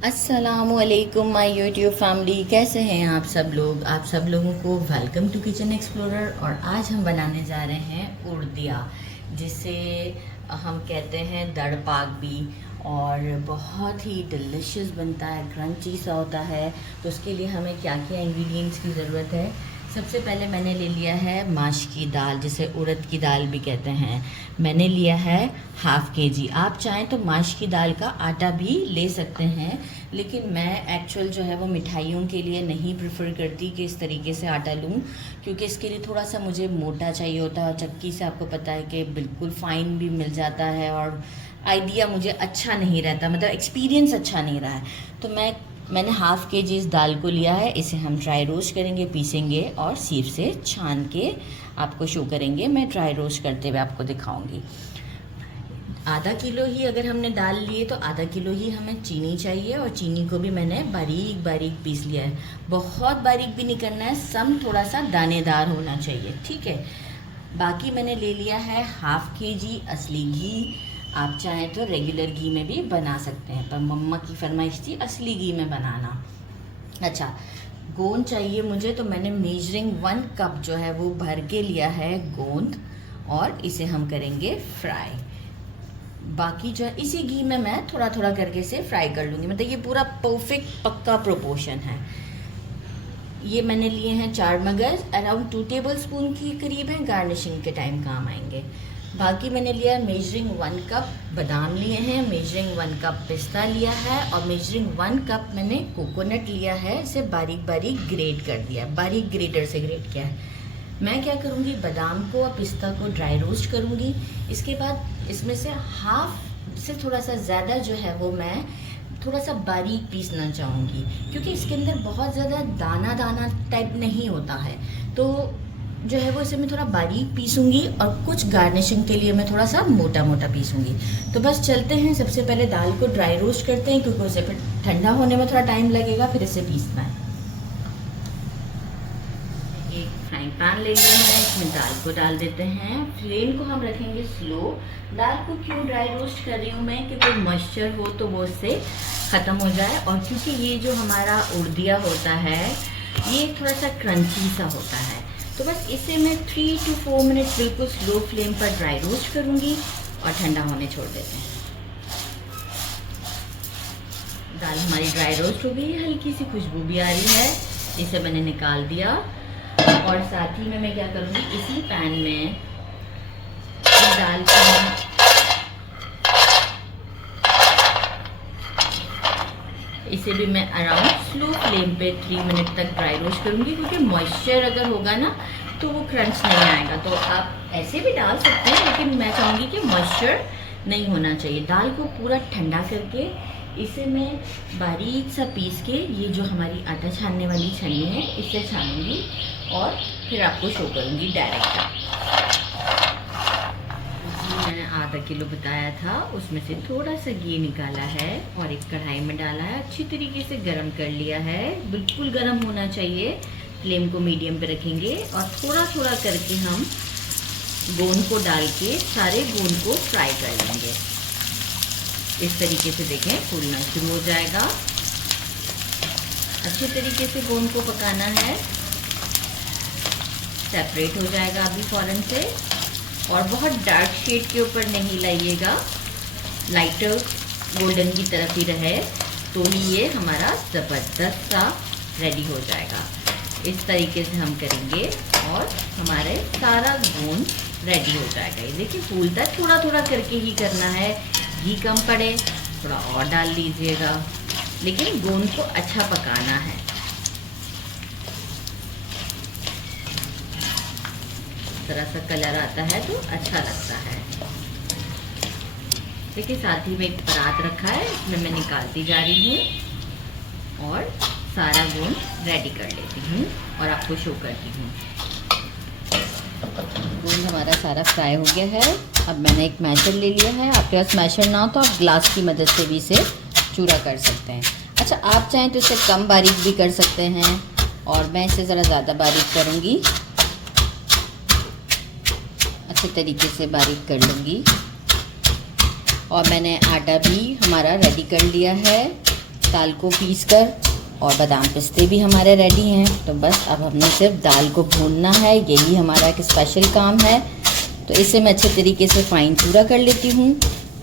अस्सलामुअलैकुम my YouTube family, कैसे हैं आप सब लोग। आप सब लोगों को वेलकम टू किचन एक्सप्लोरर। और आज हम बनाने जा रहे हैं उर्दिया, जिसे हम कहते हैं दड़ पाक भी। और बहुत ही डिलीशियस बनता है, क्रंची सा होता है। तो उसके लिए हमें क्या क्या इंग्रेडिएंट्स की ज़रूरत है। सबसे पहले मैंने ले लिया है माश की दाल, जिसे उड़द की दाल भी कहते हैं। मैंने लिया है हाफ़ केजी। आप चाहें तो माश की दाल का आटा भी ले सकते हैं, लेकिन मैं एक्चुअल जो है वो मिठाइयों के लिए नहीं प्रेफर करती कि इस तरीके से आटा लूँ, क्योंकि इसके लिए थोड़ा सा मुझे मोटा चाहिए होता है। चक्की से आपको पता है कि बिल्कुल फ़ाइन भी मिल जाता है, और आइडिया मुझे अच्छा नहीं रहता, मतलब एक्सपीरियंस अच्छा नहीं रहा है। तो मैंने हाफ़ केजी इस दाल को लिया है। इसे हम ड्राई रोस्ट करेंगे, पीसेंगे और सीप से छान के आपको शो करेंगे। मैं ड्राई रोस्ट करते हुए आपको दिखाऊंगी। आधा किलो ही अगर हमने दाल लिए तो आधा किलो ही हमें चीनी चाहिए, और चीनी को भी मैंने बारीक बारीक पीस लिया है। बहुत बारीक भी नहीं करना है, सम थोड़ा सा दानेदार होना चाहिए, ठीक है। बाकी मैंने ले लिया है हाफ़ केजी असली घी। आप चाहें तो रेगुलर घी में भी बना सकते हैं, पर मम्मा की फरमाइश थी असली घी में बनाना। अच्छा, गोंद चाहिए मुझे, तो मैंने मेजरिंग 1 कप जो है वो भर के लिया है गोंद, और इसे हम करेंगे फ्राई। बाकी जो है इसी घी में मैं थोड़ा थोड़ा करके इसे फ्राई कर लूँगी, मतलब ये पूरा परफेक्ट पक्का प्रोपोर्शन है। ये मैंने लिए हैं 4 मगज, अराउंड 2 टेबल स्पून के करीब हैं, गार्निशिंग के टाइम काम आएंगे। बाकी मैंने लिया है मेजरिंग 1 कप बादाम लिए हैं, मेजरिंग 1 कप पिस्ता लिया है, और मेजरिंग 1 कप मैंने कोकोनट लिया है। इसे बारीक बारीक ग्रेट कर दिया, बारीक ग्रेटर से ग्रेट किया है। मैं क्या करूँगी, बादाम को और पिस्ता को ड्राई रोस्ट करूँगी। इसके बाद इसमें से हाफ से थोड़ा सा ज़्यादा जो है वो मैं थोड़ा सा बारीक पीसना चाहूँगी, क्योंकि इसके अंदर बहुत ज़्यादा दाना दाना टाइप नहीं होता है। तो जो है वो इसे मैं थोड़ा बारीक पीसूँगी, और कुछ गार्निशिंग के लिए मैं थोड़ा सा मोटा मोटा पीसूँगी। तो बस चलते हैं, सबसे पहले दाल को ड्राई रोस्ट करते हैं, क्योंकि उसे फिर ठंडा होने में थोड़ा टाइम लगेगा, फिर इसे पीसना है। एक फ्राइंग पैन ले लिया है, इसमें दाल को डाल देते हैं। फ्लेम को हम रखेंगे स्लो। दाल को क्यों ड्राई रोस्ट कर रही हूँ मैं, कि कोई मॉइस्चर हो तो वो उससे ख़त्म हो जाए, और क्योंकि ये जो हमारा उर्दिया होता है ये थोड़ा सा क्रंची सा होता है। तो बस इसे मैं 3 to 4 मिनट बिल्कुल स्लो फ्लेम पर ड्राई रोस्ट करूँगी, और ठंडा होने छोड़ देते हैं। दाल हमारी ड्राई रोस्ट हो गई है, हल्की सी खुशबू भी आ रही है। इसे मैंने निकाल दिया, और साथ ही में मैं क्या करूँगी, इसी पैन में इस दाल को हम इसे भी मैं अराउंड स्लो फ्लेम पे 3 मिनट तक ड्राई रोस्ट करूँगी, क्योंकि मॉइस्चर अगर होगा ना तो वो क्रंच नहीं आएगा। तो आप ऐसे भी डाल सकते हैं, लेकिन मैं चाहूँगी कि मॉइस्चर नहीं होना चाहिए। दाल को पूरा ठंडा करके इसे मैं बारीक सा पीस के, ये जो हमारी आटा छानने वाली छन्नी है इससे छानूंगी, और फिर आपको शो करूँगी डायरेक्ट। मैंने आधा किलो बताया था, उसमें से थोड़ा सा घी निकाला है और एक कढ़ाई में डाला है, अच्छी तरीके से गरम कर लिया है। बिल्कुल गरम होना चाहिए, फ्लेम को मीडियम पे रखेंगे, और थोड़ा थोड़ा करके हम गोंद को डाल के सारे गोंद को फ्राई कर लेंगे। इस तरीके से देखें फूलना शुरू हो जाएगा। अच्छे तरीके से गोंद को पकाना है, सेपरेट हो जाएगा अभी फ़ौरन से। और बहुत डार्क शेड के ऊपर नहीं लाइएगा, लाइटर गोल्डन की तरफ ही रहे, तो ही ये हमारा ज़बरदस्त सा रेडी हो जाएगा। इस तरीके से हम करेंगे, और हमारे सारा गोंद रेडी हो जाएगा। ये देखिए फूलता, थोड़ा थोड़ा करके ही करना है। घी कम पड़े थोड़ा और डाल लीजिएगा, लेकिन गोंद को अच्छा पकाना है। थोड़ा सा कलर आता है तो अच्छा लगता है। देखिए साथ ही में एक परात रखा है, इसमें मैं निकालती जा रही हूँ और सारा गोंद रेडी कर लेती हूँ और आपको शो करती हूँ। गोंद हमारा सारा फ्राई हो गया है। अब मैंने एक मैशर ले लिया है। आपके पास मैशर ना हो तो आप ग्लास की मदद से भी इसे चूरा कर सकते हैं। अच्छा, आप चाहें तो इसे कम बारीक भी कर सकते हैं, और मैं इसे ज़रा ज़्यादा बारीक करूँगी। अच्छे तरीके से बारीक कर लूँगी। और मैंने आटा भी हमारा रेडी कर लिया है। दाल को पीस कर, और बादाम पिस्ते भी हमारे रेडी हैं। तो बस अब हमने सिर्फ दाल को भूनना है, यही हमारा एक स्पेशल काम है। तो इसे मैं अच्छे तरीके से फाइन पूरा कर लेती हूँ,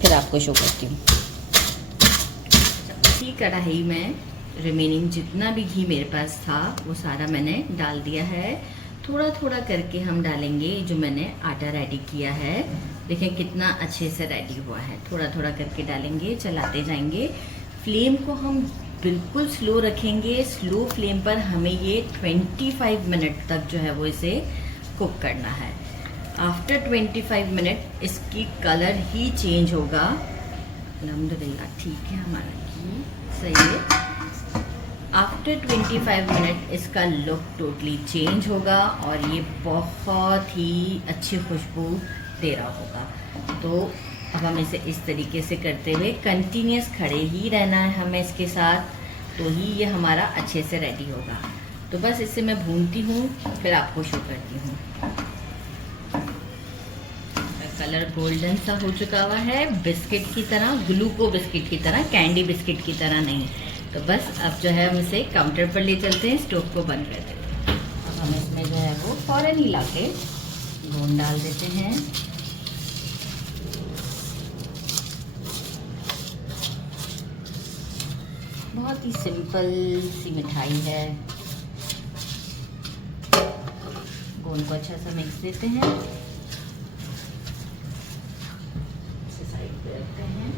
फिर आपको शो करती हूँ। इसी कढ़ाई में रिमेनिंग जितना भी घी मेरे पास था वो सारा मैंने डाल दिया है। थोड़ा थोड़ा करके हम डालेंगे जो मैंने आटा रेडी किया है। देखें कितना अच्छे से रेडी हुआ है। थोड़ा थोड़ा करके डालेंगे, चलाते जाएंगे। फ्लेम को हम बिल्कुल स्लो रखेंगे। स्लो फ्लेम पर हमें ये 25 मिनट तक जो है वो इसे कुक करना है। आफ्टर 25 मिनट इसकी कलर ही चेंज होगा। अल्हम्दुलिल्लाह ठीक है, हमारा घी सही है। आफ्टर 25 मिनट इसका लुक टोटली चेंज होगा और ये बहुत ही अच्छी खुशबू दे रहा होगा। तो अब हम इसे इस तरीके से करते हुए कंटिन्यूस खड़े ही रहना है हमें इसके साथ, तो ही ये हमारा अच्छे से रेडी होगा। तो बस इसे मैं भूनती हूँ, फिर आपको शो करती हूँ। कलर गोल्डन सा हो चुका हुआ है, बिस्किट की तरह, ग्लूको बिस्किट की तरह, कैंडी बिस्किट की तरह नहीं। तो बस अब जो है हम इसे काउंटर पर ले चलते हैं, स्टोव को बंद कर देते हैं। अब हम इसमें जो है वो फ़ौरन ही लाके गोंद डाल देते हैं। बहुत ही सिंपल सी मिठाई है। गोंद को अच्छा सा मिक्स देते हैं, इसे साइड पे रखते हैं।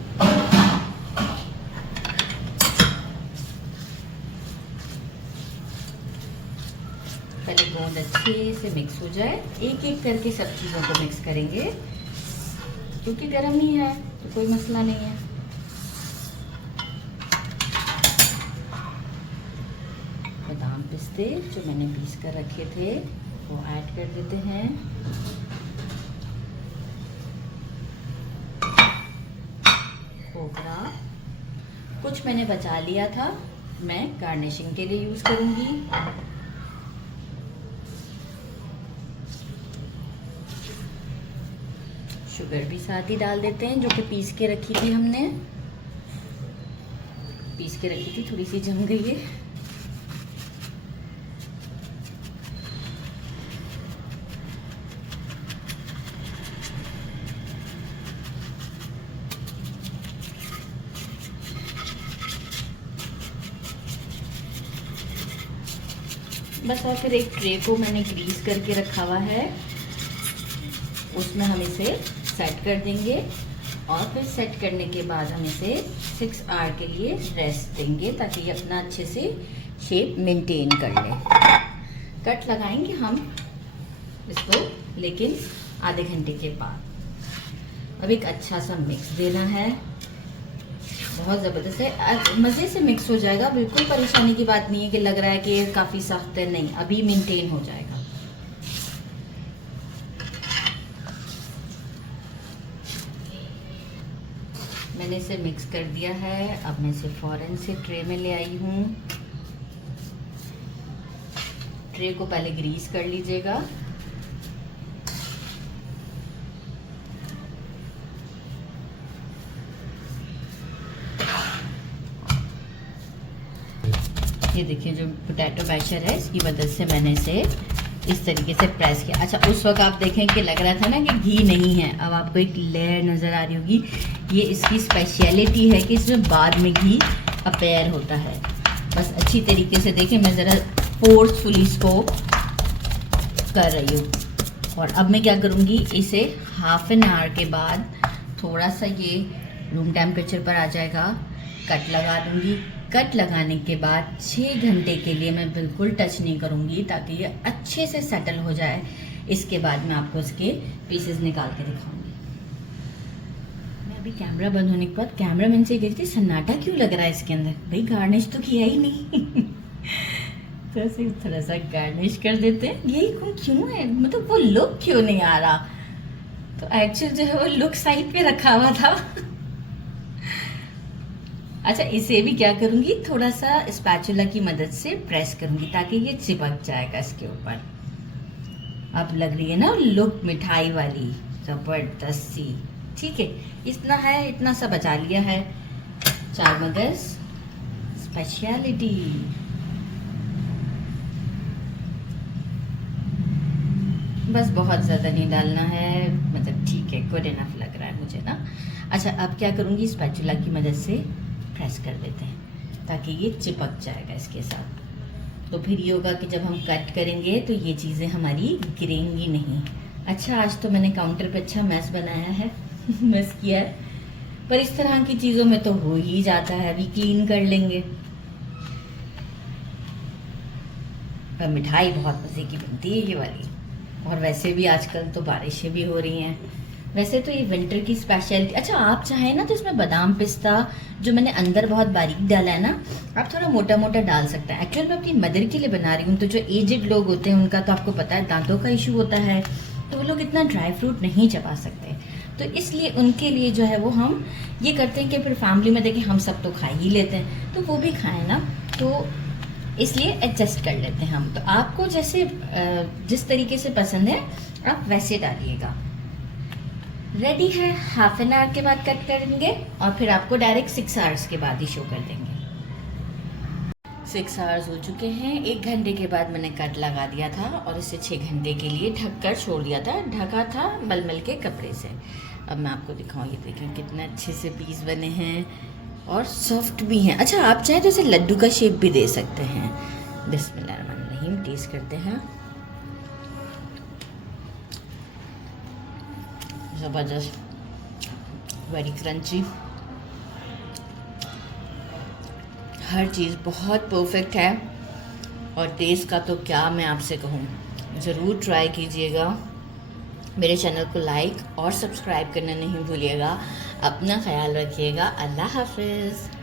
पहले गोंद अच्छे से मिक्स हो जाए, एक एक करके सब चीज़ों को मिक्स करेंगे, क्योंकि गर्म ही है तो कोई मसला नहीं है। बादाम पिस्ते जो मैंने पीस कर रखे थे वो ऐड कर देते हैं। खोपरा कुछ मैंने बचा लिया था, मैं गार्निशिंग के लिए यूज़ करूँगी। शुगर भी साथ ही डाल देते हैं, जो कि पीस के रखी थी हमने, पीस के रखी थी, थोड़ी सी जम गई है। बस और फिर एक ट्रे को मैंने ग्रीस करके रखा हुआ है, उसमें हम इसे सेट कर देंगे और फिर सेट करने के बाद हम इसे 6 आवर के लिए रेस्ट देंगे, ताकि ये अपना अच्छे से शेप मेंटेन कर ले। कट लगाएंगे हम इसको, लेकिन आधे घंटे के बाद। अब एक अच्छा सा मिक्स देना है, बहुत ज़बरदस्त है, मज़े से मिक्स हो जाएगा। बिल्कुल परेशानी की बात नहीं है कि लग रहा है कि ये काफ़ी सख्त है, नहीं, अभी मेंटेन हो जाएगा। मैंने इसे मिक्स कर दिया है। अब मैं इसे फ़ौरन से ट्रे में ले आई हूँ। ट्रे को पहले ग्रीस कर लीजिएगा। ये देखिए जो पोटैटो मैशर है, इसकी मदद से मैंने इसे इस तरीके से प्रेस किया। अच्छा, उस वक्त आप देखें कि लग रहा था ना कि घी नहीं है, अब आपको एक लेयर नज़र आ रही होगी। ये इसकी स्पेशलिटी है कि इसमें बाद में घी अपेयर होता है। बस अच्छी तरीके से देखें, मैं ज़रा फोर्सफुली इसको कर रही हूँ। और अब मैं क्या करूँगी, इसे हाफ एन आवर के बाद थोड़ा सा ये रूम टेम्परेचर पर आ जाएगा, कट लगा दूँगी। कट लगाने के बाद 6 घंटे के लिए मैं बिल्कुल टच नहीं करूँगी, ताकि ये अच्छे से सेटल हो जाए। इसके बाद मैं आपको इसके पीसेस निकाल के दिखाऊंगी। मैं अभी कैमरा बंद होने के बाद कैमरामैन से कह रही थी, सन्नाटा क्यों लग रहा है इसके अंदर, भाई गार्निश तो किया ही नहीं। तो ऐसे थोड़ा सा गार्निश कर देते हैं। यही क्यों है, मतलब वो लुक क्यों नहीं आ रहा। तो एक्चुअल जो है वो लुक साइड पे रखा हुआ था। अच्छा, इसे भी क्या करूँगी, थोड़ा सा स्पैचुला की मदद से प्रेस करूँगी, ताकि ये चिपक जाएगा इसके ऊपर। अब लग रही है ना लुक मिठाई वाली, ज़बरदस्त सी। ठीक है, इतना है, इतना सा बचा लिया है। 4 मगज, स्पेशलिटी। बस बहुत ज़्यादा नहीं डालना है, मतलब ठीक है, गुड इनफ लग रहा है मुझे ना। अच्छा, अब क्या करूँगी, स्पैचुला की मदद से प्रेस कर देते हैं ताकि ये चिपक जाएगा इसके साथ। तो फिर ये होगा कि जब हम कट करेंगे तो ये चीज़ें हमारी गिरेंगी नहीं। अच्छा, आज तो मैंने काउंटर पे अच्छा मैस बनाया है मैस किया है, पर इस तरह की चीज़ों में तो हो ही जाता है, अभी क्लीन कर लेंगे। पर मिठाई बहुत मज़े की बनती है ये वाली, और वैसे भी आजकल तो बारिशें भी हो रही हैं। वैसे तो ये विंटर की स्पेशलिटी। अच्छा, आप चाहें ना तो इसमें बादाम पिस्ता जो मैंने अंदर बहुत बारीक डाला है ना, आप थोड़ा मोटा मोटा डाल सकते हैं। एक्चुअल मैं अपनी मदर के लिए बना रही हूँ, तो जो एजेड लोग होते हैं उनका तो आपको पता है दांतों का इशू होता है, तो वो लोग इतना ड्राई फ्रूट नहीं चबा सकते, तो इसलिए उनके लिए जो है वो हम ये करते हैं कि फिर फैमिली में देखिए हम सब तो खा ही लेते हैं तो वो भी खाएं ना, तो इसलिए एडजस्ट कर लेते हैं हम। तो आपको जैसे जिस तरीके से पसंद है आप वैसे डालिएगा। रेडी है, हाफ एन आवर के बाद कट करेंगे और फिर आपको डायरेक्ट 6 आवर्स के बाद ही शो कर देंगे। 6 आवर्स हो चुके हैं, 1 घंटे के बाद मैंने कट लगा दिया था और इसे 6 घंटे के लिए ढक कर छोड़ दिया था, ढका था मलमल के कपड़े से। अब मैं आपको दिखाऊँ, ये देखें कितने अच्छे से पीस बने हैं और सॉफ्ट भी हैं। अच्छा, आप चाहें तो इसे लड्डू का शेप भी दे सकते हैं। बिस्मिल्लाहिर्रहमानिर्रहीम, टेस्ट करते हैं। ज़बरदस्त, वेरी क्रंची, हर चीज़ बहुत परफेक्ट है। और टेस्ट का तो क्या मैं आपसे कहूँ, ज़रूर ट्राई कीजिएगा। मेरे चैनल को लाइक और सब्सक्राइब करना नहीं भूलिएगा। अपना ख्याल रखिएगा। अल्लाह हाफिज़।